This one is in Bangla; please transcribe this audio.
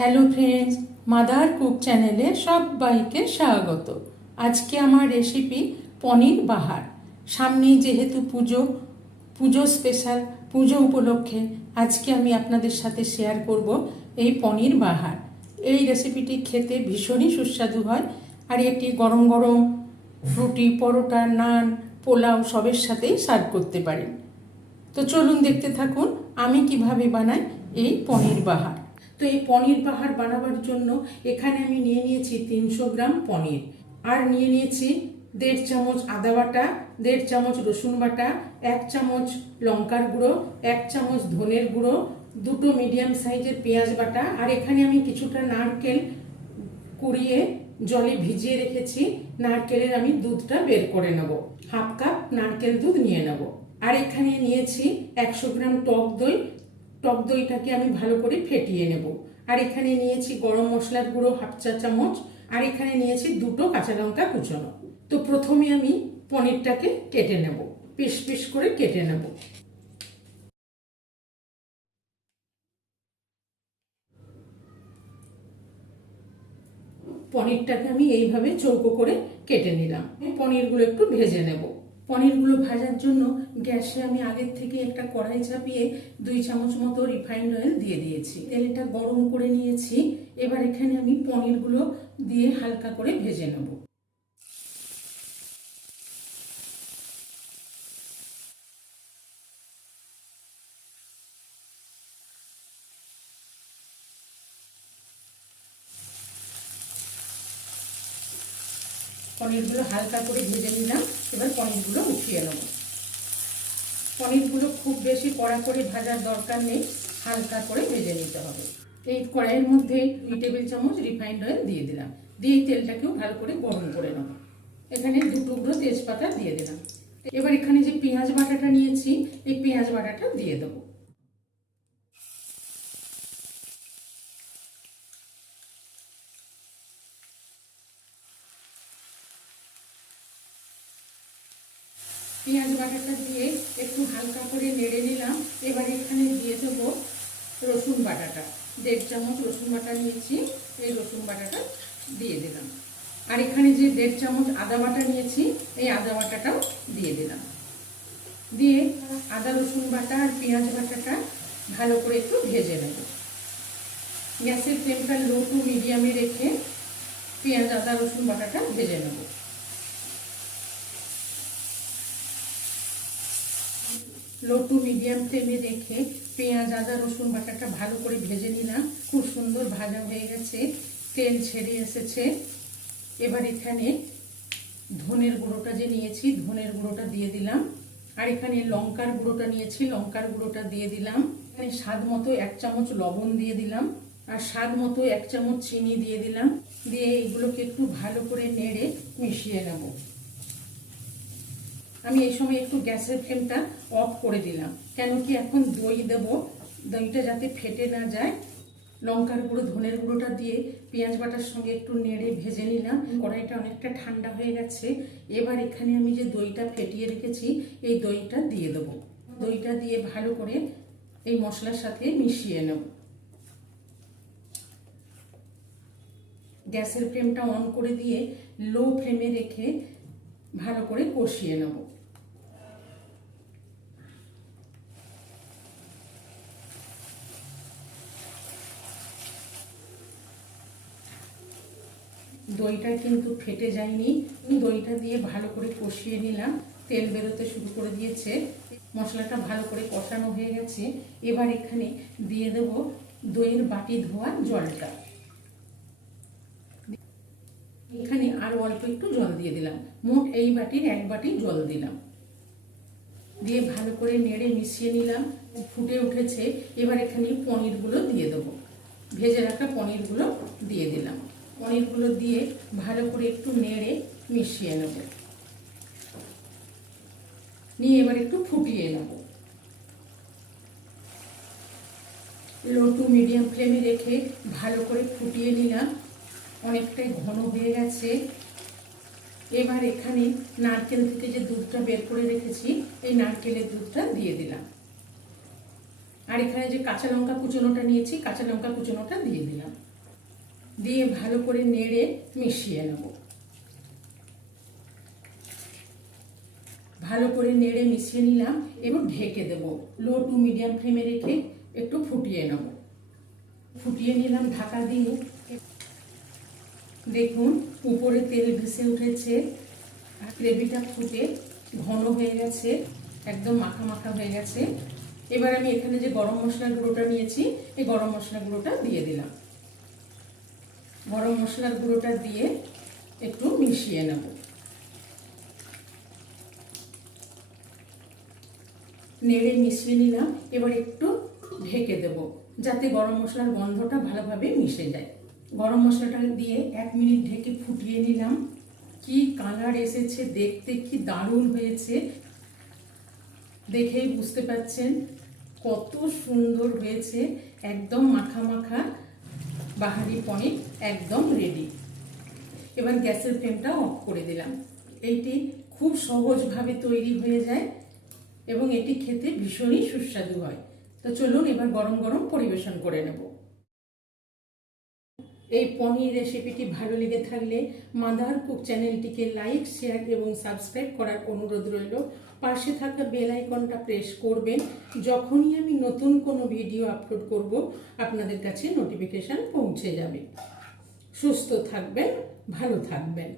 হ্যালো ফ্রেন্ডস, মাদার কুক চ্যানেলে সবাইকে স্বাগত। আজকে আমার রেসিপি পনির বাহার। সামনেই যেহেতু পুজো স্পেশাল, পুজো উপলক্ষে আজকে আমি আপনাদের সাথে শেয়ার করব এই পনির বাহার। এই রেসিপিটি খেতে ভীষণই সুস্বাদু হয়, আর এটি গরম গরম রুটি, পরোটা, নান, পোলাও সবের সাথেই সার্ভ করতে পারেন। তো চলুন দেখতে থাকুন আমি কিভাবে বানাই এই পনির বাহার। তো এই পনির বাহার বানাবার জন্য এখানে আমি নিয়ে নিয়েছি 300 গ্রাম পনির, আর নিয়ে নিয়েছি 1.5 চামচ আদা বাটা, 1.5 চামচ রসুন বাটা, 1 চামচ লঙ্কার গুঁড়ো, 1 চামচ ধনের গুঁড়ো, 2টো মিডিয়াম সাইজের পেঁয়াজ বাটা, আর এখানে আমি কিছুটা নারকেল কুড়িয়ে জলে ভিজিয়ে রেখেছি। নারকেলের আমি দুধটা বের করে নেব, হাফ কাপ নারকেল দুধ নিয়ে নেব। আর এখানে নিয়েছি 100 গ্রাম টক দই। টক দইটাকে আমি ভালো করে ফেটিয়ে নেব। আর এখানে নিয়েছি গরম মশলার গুঁড়ো হাফ চা চামচ, আর এখানে নিয়েছি 2টো কাঁচা লঙ্কা কুচনো। তো প্রথমে আমি পনিরটাকে কেটে নেব, পিস পিস করে কেটে নেব। পনিরটাকে আমি এইভাবে চৌকো করে কেটে নিলাম। পনিরগুলো একটু ভেজে নেব। পনিরগুলো ভাজার জন্য গ্যাসে আমি আগের থেকে একটা কড়াই চাপিয়ে 2 চামচ মতো রিফাইন্ড অয়েল দিয়ে দিয়েছি। তেলটা গরম করে নিয়েছি। এবার এখানে আমি পনিরগুলো দিয়ে হালকা করে ভেজে নেব। পনিরগুলো হালকা করে ভেজে নিলাম। এবার পনিরগুলো উঠিয়ে নেব। পনিরগুলো খুব বেশি কড়া করে ভাজার দরকার নেই, হালকা করে ভেজে নিতে হবে। এই কড়াইয়ের মধ্যে 2 টেবিল চামচ রিফাইন্ড অয়েল দিয়ে দিলাম। দিয়ে এই তেলটাকেও ভালো করে গরম করে নেব। এখানে 2 টুকরো তেজপাতা দিয়ে দিলাম। এবার এখানে যে পেঁয়াজ বাটাটা নিয়েছি, এই পেঁয়াজ বাটাটা দিয়ে দেবো। পেঁয়াজ বাটাটা দিয়ে একটু হালকা করে নেড়ে নিলাম। এবার এখানে দিয়ে দেবো রসুন বাটাটা। 1.5 চামচ রসুন বাটা নিয়েছি, এই রসুন বাটাটা দিয়ে দিলাম। আর এখানে যে 1.5 চামচ আদা বাটা নিয়েছি, এই আদা বাটাটাও দিয়ে দিলাম। দিয়ে আদা রসুন বাটা আর পেঁয়াজ বাটাটা ভালো করে একটু ভেজে নেব। গ্যাসের ফ্লেমটা লো টু মিডিয়ামে রেখে পেঁয়াজ আদা রসুন বাটাটা ভেজে নেব। লো টু মিডিয়াম ফ্লেমে রেখে পেঁয়াজ আদা রসুন বাটাটা ভালো করে ভেজে নিলাম। খুব সুন্দর ভাজা হয়ে গেছে, তেল ছেড়ে এসেছে। এবার এখানে ধনের গুঁড়োটা যে নিয়েছি, ধনের গুঁড়োটা দিয়ে দিলাম। আর এখানে লঙ্কার গুঁড়োটা নিয়েছি, লঙ্কার গুঁড়োটা দিয়ে দিলাম। এখানে স্বাদ মতো 1 চামচ লবণ দিয়ে দিলাম, আর স্বাদ মতো 1 চামচ চিনি দিয়ে দিলাম। দিয়ে এগুলোকে একটু ভালো করে নেড়ে মিশিয়ে নেব। আমি এই সময় একটু গ্যাসের ফ্লেমটা অফ করে দিলাম, কেন কি এখন দই দেব, দইটা যাতে ফেটে না যায়। লঙ্কার গুঁড়ো ধনের গুঁড়োটা দিয়ে পেঁয়াজ বাটার সঙ্গে একটু নেড়ে ভেজে নিলাম। কড়াইটা অনেকটা ঠান্ডা হয়ে গেছে। এবার এখানে আমি যে দইটা ফেটিয়ে রেখেছি, এই দইটা দিয়ে দেবো। দইটা দিয়ে ভালো করে এই মশলার সাথে মিশিয়ে নেব। গ্যাসের ফ্লেমটা অন করে দিয়ে লো ফ্লেমে রেখে ভালো করে কষিয়ে নেব। দইটা কিন্তু ফেটে যায়নি। দইটা দিয়ে ভালো করে কষিয়ে নিলাম। তেল বেরোতে শুরু করে দিয়েছে, মশলাটা ভালো করে কষানো হয়ে গেছে। এবার এখানে দিয়ে দেব দইয়ের বাটি ধোয়া জলটা। এখানে আরো অল্প একটু জল দিয়ে দিলাম। মোট এই বাটির 1 বাটি জল দিলাম। দিয়ে ভালো করে নেড়ে মিশিয়ে নিলাম। ফুটে উঠেছে। এবার এখানে পনিরগুলো দিয়ে দেবো। ভেজে রাখা পনিরগুলো দিয়ে দিলাম। পনিরগুলো দিয়ে ভালো করে একটু নেড়ে মিশিয়ে নেব। নিয়ে এবার একটু ফুটিয়ে নেব। লো টু মিডিয়াম ফ্লেমে রেখে ভালো করে ফুটিয়ে নিলাম। অনেকটাই ঘন হয়ে গেছে। এবার এখানে নারকেল থেকে যে দুধটা বের করে রেখেছি, এই নারকেলের দুধটা দিয়ে দিলাম। আর এখানে যে কাঁচা লঙ্কা কুচনোটা নিয়েছি, কাঁচা লঙ্কা কুচনোটা দিয়ে দিলাম। দিয়ে ভালো করে নেড়ে মিশিয়ে নেব। ভালো করে নেড়ে মিশিয়ে নিলাম। এবার ঢেকে দেব, লো টু মিডিয়াম ফ্লেমে রেখে একটু ফুটিয়ে নেব। ফুটিয়ে নিলাম ঢাকা দিয়ে। দেখুন উপরে তেল ভেসে উঠেছে, আর গ্রেভিটা ফুটে ঘন হয়ে গেছে, একদম মাখা মাখা হয়ে গেছে। এবার আমি এখানে যে গরম মশলার গুঁড়োটা নিয়েছি, এই গরম মশলার গুঁড়োটা দিয়ে দিলাম। গরম মশলার গুঁড়োটা দিয়ে একটু মিশিয়ে নেব। নেড়ে মিশিয়ে নিলাম। এবার একটু ঢেকে দেব, যাতে গরম মশলার গন্ধটা ভালোভাবে মিশে যায়। গরম মশলাটা দিয়ে 1 মিনিট ঢেকে ফুটিয়ে নিলাম। কি কালার এসেছে, দেখতে কি দারুণ হয়েছে, দেখেই বুঝতে পাচ্ছেন কত সুন্দর হয়েছে। একদম মাখা মাখা বাহারি পনির একদম রেডি। এবার গ্যাসের ফ্লেমটা অফ করে দিলাম। এইটি খুব সহজভাবে তৈরি হয়ে যায় এবং এটি খেতে ভীষণই সুস্বাদু হয়। তো চলুন এবার গরম গরম পরিবেশন করে নেব। এই পনির রেসিপিটি ভালো লেগে থাকলে মাদার কুক চ্যানেলটিকে লাইক, শেয়ার এবং সাবস্ক্রাইব করার অনুরোধ রইল। পাশে থাকা বেল আইকনটা প্রেস করবেন। যখনই আমি নতুন কোনো ভিডিও আপলোড করব আপনাদের কাছে নোটিফিকেশান পৌঁছে যাবে। সুস্থ থাকবেন, ভালো থাকবেন।